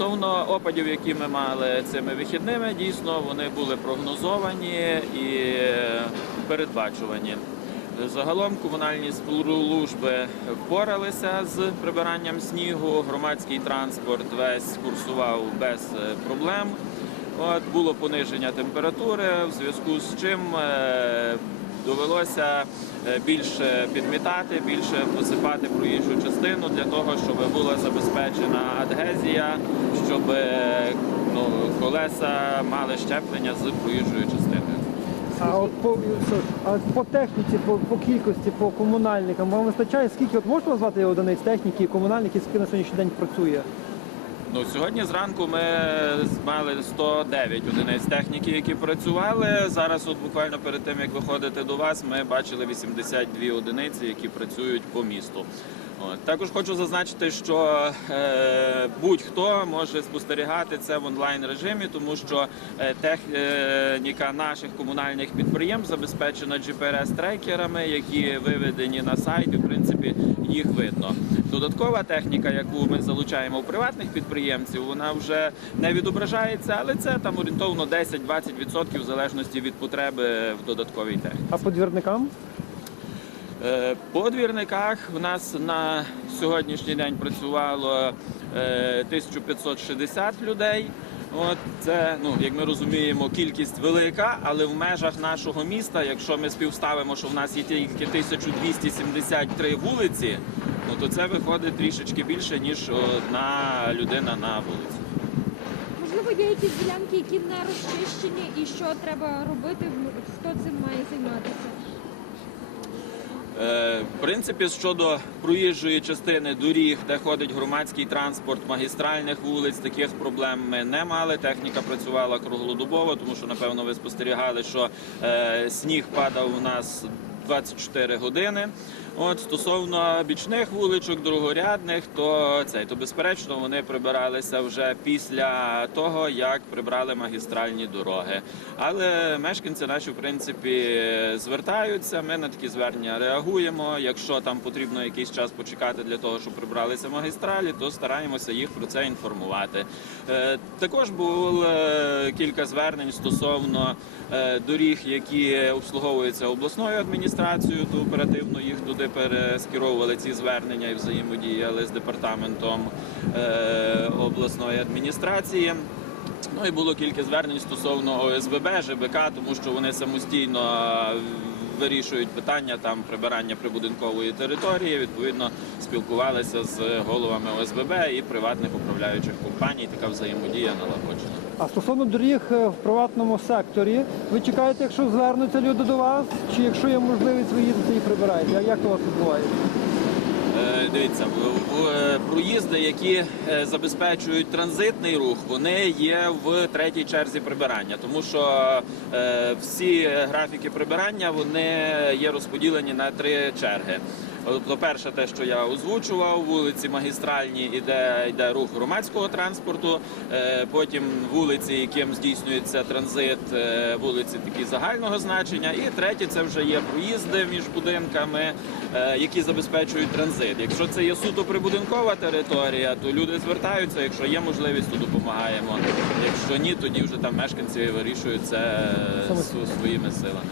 Стосовно опадів, які ми мали цими вихідними, дійсно вони були прогнозовані і е, передбачувані. Загалом комунальні служби впоралися з прибиранням снігу, громадський транспорт весь курсував без е, проблем. От було пониження температури, в зв'язку з чим е, довелося більше підмітати, більше посипати проїжджу частину для того, щоб була забезпечена адгезія, щоб е, ну, колеса мали щеплення з проїжджою частиною. А от по, а по техніці, по, по кількості, по комунальникам вам вистачає скільки? От можете назвати одиниць техніки і комунальників, скільки на сьогоднішній день працює? Ну, сьогодні зранку ми мали 109 одиниць техніки, які працювали. Зараз, от буквально перед тим як виходити до вас, ми бачили 82 одиниці, які працюють по місту. Також хочу зазначити, що е, будь-хто може спостерігати це в онлайн режимі, тому що е, техніка наших комунальних підприємств забезпечена GPS-трекерами, які виведені на сайт, і в принципі їх видно. Додаткова техніка, яку ми залучаємо у приватних підприємців, вона вже не відображається, але це там орієнтовно 10-20% в залежності від потреби в додатковій техніці. А по двірникам? Е, По двірниках в нас на сьогоднішній день працювало е, 1560 людей. От це, ну як ми розуміємо, кількість велика, але в межах нашого міста, якщо ми співставимо, що в нас є тільки 1273 вулиці, ну то це виходить трішечки більше ніж одна людина на вулиці. Можливо, є якісь ділянки, які не розчищені, і що треба робити, хто цим має займатися? Е, В принципі, щодо проїжджої частини доріг, де ходить громадський транспорт, магістральних вулиць, таких проблем ми не мали. Техніка працювала круглодобово, тому що, напевно, ви спостерігали, що е, сніг падав у нас 24 години. От стосовно бічних вуличок, другорядних, то цей то безперечно вони прибиралися вже після того, як прибрали магістральні дороги. Але мешканці наші, в принципі, звертаються. Ми на такі звернення реагуємо. Якщо там потрібно якийсь час почекати для того, щоб прибралися магістралі, то стараємося їх про це інформувати. Е, Також було е, кілька звернень стосовно е, доріг, які обслуговуються обласною адміністрацією, то оперативно їх туди перескеровували ці звернення і взаємодіяли з департаментом е, обласної адміністрації. Ну і було кілька звернень стосовно ОСББ, ЖБК, тому що вони самостійно вирішують питання там прибирання прибудинкової території. Відповідно, спілкувалися з головами ОСББ і приватних управляючих компаній. Така взаємодія налагоджена. А стосовно доріг е, в приватному секторі, ви чекаєте, якщо звернуться люди до вас, чи якщо є можливість, ви їдете А Як у вас відбувається? Е, Дивіться, е, проїзди, які е, забезпечують транзитний рух, вони є в третій черзі прибирання, тому що всі графіки прибирання вони є розподілені на три черги. Тобто, перше, те, що я озвучував, вулиці магістральні, іде йде рух громадського транспорту. е, Потім вулиці, яким здійснюється транзит, е, вулиці такі загального значення. І третє, це вже є проїзди між будинками, е, які забезпечують транзит. Якщо це є суто прибудинкова територія, то люди звертаються. Якщо є можливість, то допомагаємо. Якщо ні, тоді вже там мешканці вирішують це своїми силами.